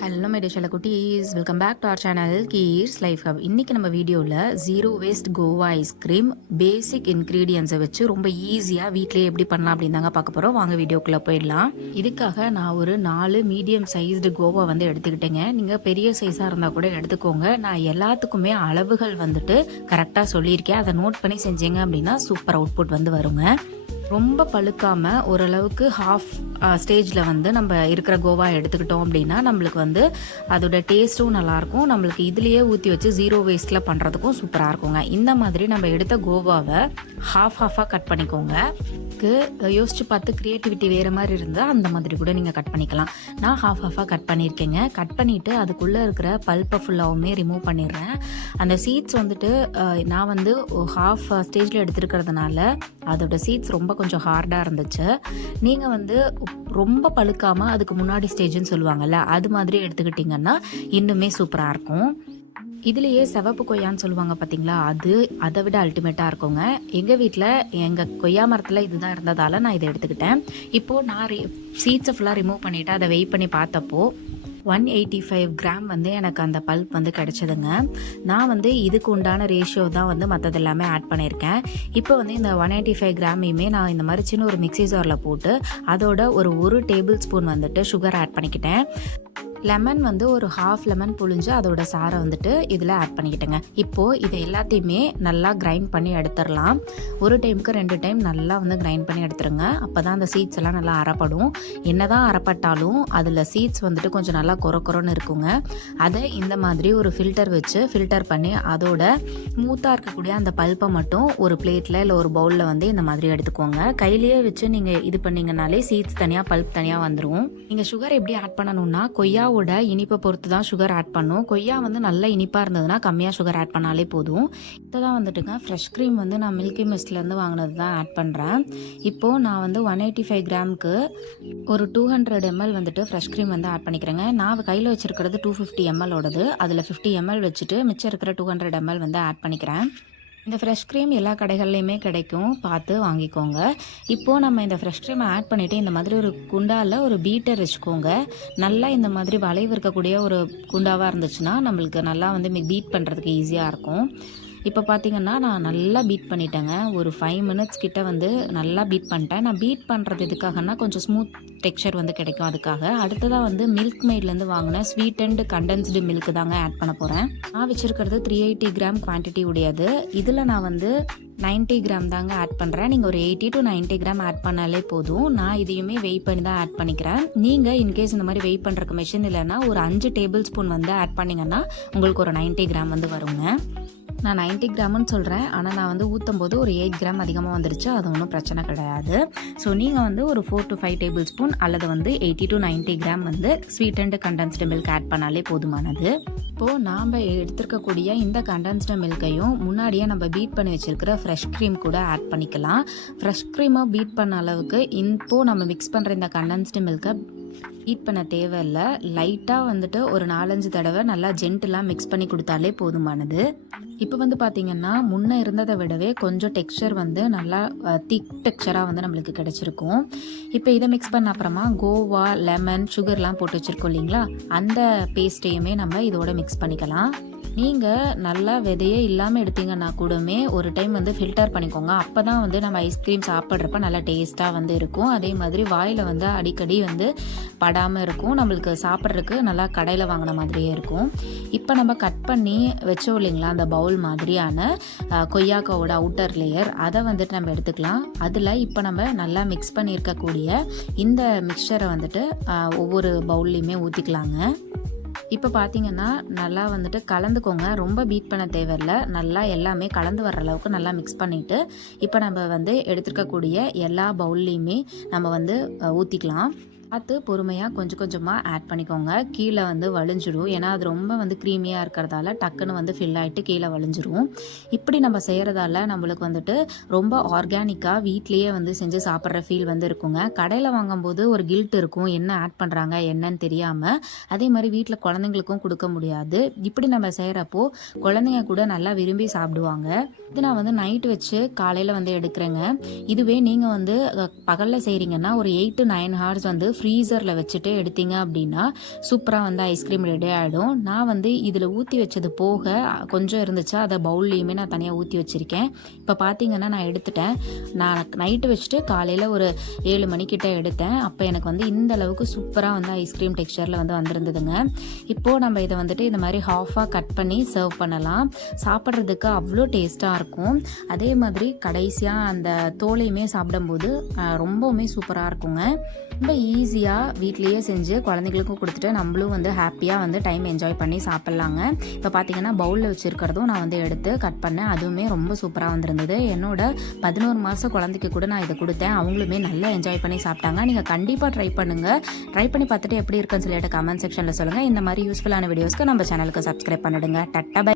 Hello மெடிஷல குட்டீஸ், welcome back to our channel கீர்ஸ் லைஃப் ஹப். இன்றைக்கி நம்ம வீடியோவில் zero waste khoa ice cream basic இன்க்ரீடியன்ஸை வச்சு ரொம்ப ஈஸியாக வீட்டிலே எப்படி பண்ணலாம் அப்படின்னு தாங்க பார்க்க போகிறோம். வாங்க வீடியோக்குள்ளே போயிடலாம். இதுக்காக நான் ஒரு 4 மீடியம் சைஸ்டு கோவா வந்து எடுத்துக்கிட்டேங்க. நீங்கள் பெரிய சைஸாக இருந்தால் கூட எடுத்துக்கோங்க. நான் எல்லாத்துக்குமே அளவுகள் வந்துட்டு கரெக்டாக சொல்லியிருக்கேன். அதை நோட் பண்ணி செஞ்சீங்க அப்படின்னா சூப்பர் அவுட்புட் வந்து வருங்க. ரொம்ப பழுக்காமல் ஓரளவுக்கு ஹாஃப் ஸ்டேஜில் வந்து நம்ம இருக்கிற கோவா எடுத்துக்கிட்டோம் அப்படின்னா நம்மளுக்கு வந்து அதோட டேஸ்ட்டும் நல்லாயிருக்கும். நம்மளுக்கு இதுலேயே ஊற்றி வச்சு ஜீரோ வேஸ்ட்டில் பண்ணுறதுக்கும் சூப்பராக இருக்குங்க. இந்த மாதிரி நம்ம எடுத்த கோவாவை ஹாஃபாக கட் பண்ணிக்கோங்க. யோசிச்சு பார்த்து க்ரியேட்டிவிட்டி வேறு மாதிரி இருந்தால் அந்த மாதிரி கூட நீங்கள் கட் பண்ணிக்கலாம். நான் ஹாஃபாக கட் பண்ணியிருக்கேங்க. கட் பண்ணிவிட்டு அதுக்குள்ளே இருக்கிற பல்ப்பை ஃபுல்லாகவுமே ரிமூவ் பண்ணிடுறேன். அந்த சீட்ஸ் வந்துட்டு நான் வந்து ஹாஃப் ஸ்டேஜில் எடுத்துருக்கிறதுனால அதோட சீட்ஸ் ரொம்ப கொஞ்சம் ஹார்டாக இருந்துச்சு. நீங்கள் வந்து ரொம்ப பழுக்காமல் அதுக்கு முன்னாடி ஸ்டேஜ்னு சொல்லுவாங்கள்ல, அது மாதிரி எடுத்துக்கிட்டிங்கன்னா இன்னுமே சூப்பராக இருக்கும். இதுலேயே சிவப்பு கொய்யான்னு சொல்லுவாங்க பார்த்தீங்களா, அதை விட அல்டிமேட்டாக இருக்குங்க. எங்கள் வீட்டில் எங்கள் கொய்யா மரத்தில் இதுதான் இருந்ததால் நான் இதை எடுத்துக்கிட்டேன். இப்போது நான் சீட்ஸை ஃபுல்லாக ரிமூவ் பண்ணிவிட்டு அதை வெயிட் பண்ணி பார்த்தப்போ 185 கிராம் வந்து எனக்கு அந்த பல்ப் வந்து கிடச்சிதுங்க. நான் வந்து இதுக்கு உண்டான ரேஷியோ தான் வந்து மற்றது எல்லாமே ஆட் பண்ணியிருக்கேன். இப்போ வந்து இந்த 185 கிராமையுமே நான் இந்த மாதிரி சின்ன ஒரு மிக்ஸி ஜாரில் போட்டு அதோட ஒரு டேபிள் ஸ்பூன் வந்துட்டு சுகர் ஆட் பண்ணிக்கிட்டேன். லெமன் வந்து ஒரு ஹாஃப் லெமன் புழிஞ்சு அதோட சாரை வந்துட்டு இதில் ஆட் பண்ணிக்கிட்டேங்க. இப்போது இதை எல்லாத்தையுமே நல்லா கிரைண்ட் பண்ணி எடுத்துடலாம். ஒரு டைமுக்கு 2 டைம் நல்லா வந்து கிரைண்ட் பண்ணி எடுத்துருங்க. அப்போ தான் அந்த சீட்ஸ் எல்லாம் நல்லா அரைப்படும். என்ன தான் அரைப்பட்டாலும் அதில் சீட்ஸ் வந்துட்டு கொஞ்சம் நல்லா கொரன்னு இருக்குங்க. அதை இந்த மாதிரி ஒரு ஃபில்டர் வச்சு ஃபில்டர் பண்ணி அதோட ஸ்மூத்தாக இருக்கக்கூடிய அந்த பல்ப்பை மட்டும் ஒரு பிளேட்டில் இல்லை ஒரு பவுலில் வந்து இந்த மாதிரி எடுத்துக்கோங்க. கையிலேயே வச்சு நீங்கள் இது பண்ணிங்கனாலே சீட்ஸ் தனியாக பல்ப் தனியாக வந்துடும். நீங்கள் சுகர் எப்படி ஆட் பண்ணணும்னா கொய்யா இனிப்பை பொறுத்து தான் சுகர் ஆட் பண்ணும். கொய்யா வந்து நல்ல இனிப்பாக இருந்ததுன்னா கம்மியாக சுகர் ஆட் பண்ணாலே போதும். இதுதான் வந்துட்டுங்க ஃப்ரெஷ் க்ரீம் வந்து நான் மில்கி மிஸ்ட்லேருந்து வாங்கினது தான் ஆட் பண்ணுறேன். இப்போது நான் வந்து 185 கிராமுக்கு ஒரு 200 ml வந்துட்டு ஃப்ரெஷ் க்ரீம் வந்து ஆட் பண்ணிக்கிறேங்க. நான் கையில் வச்சுருக்கிறது 250 ml ஓடது. அதில் 50 ml வச்சுட்டு மிச்சம் இருக்கிற 200 ml வந்து ஆட் பண்ணிக்கிறேன். இந்த ஃப்ரெஷ் க்ரீம் எல்லா கடைகள்லையுமே கிடைக்கும், பார்த்து வாங்கிக்கோங்க. இப்போது நம்ம இந்த ஃப்ரெஷ் க்ரீமை ஆட் பண்ணிவிட்டு இந்த மாதிரி ஒரு குண்டாவில் ஒரு பீட்டர் வச்சுக்கோங்க. நல்லா இந்த மாதிரி வளைவு இருக்கக்கூடிய ஒரு குண்டாவாக இருந்துச்சுன்னா நம்மளுக்கு நல்லா வந்து பீட் பண்ணுறதுக்கு ஈஸியாக இருக்கும். இப்போ பார்த்தீங்கன்னா நான் நல்லா பீட் பண்ணிட்டேங்க. ஒரு 5 minutes கிட்ட வந்து நல்லா பீட் பண்ணிட்டேன். நான் பீட் பண்ணுறது எதுக்காகனா கொஞ்சம் ஸ்மூத் டெக்ஸ்சர் வந்து கிடைக்கும் அதுக்காக. அடுத்ததாக வந்து மில்க் மெய்ட்லேருந்து வாங்கினேன் ஸ்வீட் அண்ட் கண்டென்ஸ்டு மில்க் தாங்க ஆட் பண்ண போகிறேன். நான் வச்சுருக்கிறது 380 கிராம் குவான்டிட்டி உடையது. இதில் நான் வந்து 90 கிராம் தாங்க ஆட் பண்ணுறேன். நீங்கள் ஒரு 80 to 90 கிராம் ஆட் பண்ணாலே போதும். நான் இதையுமே வெயிட் பண்ணி தான் ஆட் பண்ணிக்கிறேன். நீங்கள் இன்கேஸ் இந்த மாதிரி வெயிட் பண்ணுறக்கு மெஷின் இல்லைன்னா ஒரு 5 டேபிள் ஸ்பூன் வந்து ஆட் பண்ணிங்கன்னா உங்களுக்கு ஒரு 90 கிராம் வந்து வருங்க. நான் 90 கிராம்னு சொல்கிறேன், ஆனால் நான் வந்து ஊற்றும் போது ஒரு 8 கிராம் அதிகமாக வந்துருச்சு. அது ஒன்றும் பிரச்சனை கிடையாது. ஸோ நீங்கள் வந்து ஒரு 4 to 5 டேபிள் ஸ்பூன் அல்லது வந்து 80 to 90 கிராம் வந்து sweet and condensed milk add பண்ணாலே போதுமானது. இப்போது நாம் எடுத்துருக்கக்கூடிய இந்த கண்டென்ஸ்டு மில்கையும் முன்னாடியே நம்ம பீட் பண்ணி வச்சுருக்கிற ஃப்ரெஷ் க்ரீம் கூட ஆட் பண்ணிக்கலாம். ஃப்ரெஷ் க்ரீமை பீட் பண்ண அளவுக்கு இப்போது நம்ம மிக்ஸ் பண்ணுற இந்த கண்டென்ஸ்டு மில்கை பீட் பண்ண தேவையில்லை. லைட்டாக வந்துட்டு ஒரு 4-5 தடவை நல்லா ஜென்டிலாக மிக்ஸ் பண்ணி கொடுத்தாலே போதுமானது. இப்போ வந்து பார்த்திங்கன்னா முன்னே இருந்ததை விடவே கொஞ்சம் டெக்ஸ்சர் வந்து நல்லா திக் டெக்ஸ்சராக வந்து நம்மளுக்கு கிடச்சிருக்கும். இப்போ இதை மிக்ஸ் பண்ண அப்புறமா கோவா, லெமன், சுகர்லாம் போட்டு வச்சுருக்கோம் இல்லைங்களா, அந்த பேஸ்ட்டையுமே நம்ம இதோட மிக்ஸ் பண்ணிக்கலாம். நீங்கள் நல்லா விதையே இல்லாமல் எடுத்தீங்கன்னா கூடமே ஒரு டைம் வந்து ஃபில்டர் பண்ணிக்கோங்க. அப்போ தான் வந்து நம்ம ஐஸ்கிரீம் சாப்பிட்றப்ப நல்லா டேஸ்ட்டாக வந்து இருக்கும். அதே மாதிரி வாயில் வந்து அடிக்கடி வந்து படாமல் இருக்கும். நம்மளுக்கு சாப்பிட்றதுக்கு நல்லா கடையில் வாங்கின மாதிரியே இருக்கும். இப்போ நம்ம கட் பண்ணி வச்சோம் இல்லைங்களா அந்த பவுல் மாதிரியான கொய்யாக்காவோட அவுட்டர் லேயர், அதை வந்துட்டு நம்ம எடுத்துக்கலாம். அதில் இப்போ நம்ம நல்லா மிக்ஸ் பண்ணியிருக்கக்கூடிய இந்த மிக்சரை வந்துட்டு ஒவ்வொரு பவுல்லையுமே ஊற்றிக்கலாங்க. இப்போ பார்த்தீங்கன்னா நல்லா வந்துட்டு கலந்துக்கோங்க. ரொம்ப பீட் பண்ண தேவையில்லை. நல்லா எல்லாமே கலந்து வர்ற அளவுக்கு நல்லா மிக்ஸ் பண்ணிவிட்டு இப்போ நம்ம வந்து எடுத்துருக்கக்கூடிய எல்லா பவுல்லையுமே நம்ம வந்து ஊற்றிக்கலாம். பார்த்து பொறுமையாக கொஞ்சம் கொஞ்சமாக ஆட் பண்ணிக்கோங்க. கீழே வந்து வழிஞ்சிடும். ஏன்னா அது ரொம்ப வந்து க்ரீமியாக இருக்கிறதால டக்குன்னு வந்து ஃபில் ஆகிட்டு கீழே வழிஞ்சிரும். இப்படி நம்ம செய்கிறதால நம்மளுக்கு வந்துட்டு ரொம்ப ஆர்கானிக்காக வீட்லேயே வந்து செஞ்சு சாப்பிட்ற ஃபீல் வந்து இருக்குங்க. கடையில் வாங்கும்போது ஒரு கில்ட் இருக்கும், என்ன ஆட் பண்ணுறாங்க என்னன்னு தெரியாமல். அதே மாதிரி வீட்டில் குழந்தைங்களுக்கும் கொடுக்க முடியாது. இப்படி நம்ம செய்கிறப்போ குழந்தைங்க கூட நல்லா விரும்பி சாப்பிடுவாங்க. இது நான் வந்து நைட்டு வச்சு காலையில் வந்து எடுக்கிறேங்க. இதுவே நீங்கள் வந்து பகலில் செய்கிறீங்கன்னா ஒரு 8 to 9 hours வந்து ஃப்ரீசரில் வச்சுட்டு எடுத்தீங்க அப்படின்னா சூப்பராக வந்து ஐஸ்கிரீம் ரெடி ஆகிடும். நான் வந்து இதில் ஊற்றி வச்சது போக கொஞ்சம் இருந்துச்சு, அதை பவுல்லையுமே நான் தனியாக ஊற்றி வச்சுருக்கேன். இப்போ பார்த்தீங்கன்னா நான் எடுத்துட்டேன். நான் நைட்டு வச்சுட்டு காலையில் ஒரு 7 மணிக்கிட்ட எடுத்தேன். அப்போ எனக்கு வந்து இந்த அளவுக்கு சூப்பராக வந்து ஐஸ்கிரீம் டெக்ஸ்சரில் வந்து வந்திருந்ததுங்க. இப்போது நம்ம இதை வந்துட்டு இந்த மாதிரி ஹாஃபாக கட் பண்ணி சர்வ் பண்ணலாம். சாப்பிட்றதுக்கு அவ்வளோ டேஸ்ட்டாக இருக்கும். அதே மாதிரி கடைசியாக அந்த தோலையுமே சாப்பிடும்போது ரொம்பவுமே சூப்பராக இருக்குங்க. ரொம்ப ஈஸியாக வீட்லேயே செஞ்சு குழந்தைங்களுக்கும் கொடுத்துட்டு நம்மளும் வந்து ஹாப்பியாக வந்து டைம் என்ஜாய் பண்ணி சாப்பிட்லாங்க. இப்போ பார்த்தீங்கன்னா பவுலில் வச்சுருக்கிறதும் நான் வந்து எடுத்து கட் பண்ணேன். அதுவுமே ரொம்ப சூப்பராக வந்திருந்தது. என்னோட 11 மாதம் குழந்தைக்கு கூட நான் இதை கொடுத்தேன். அவங்களுமே நல்லா என்ஜாய் பண்ணி சாப்பிட்டாங்க. நீங்கள் கண்டிப்பாக ட்ரை பண்ணுங்கள். ட்ரை பண்ணி பார்த்துட்டு எப்படி இருக்குன்னு சொல்லிட்டு கமெண்ட் செக்ஷனில் சொல்லுங்கள். இந்த மாதிரி யூஸ்ஃபுல்லான வீடியோஸ்க்கு நம்ம சேனலுக்கு சப்ஸ்கிரைப் பண்ணிடுங்க. Ta-ta by.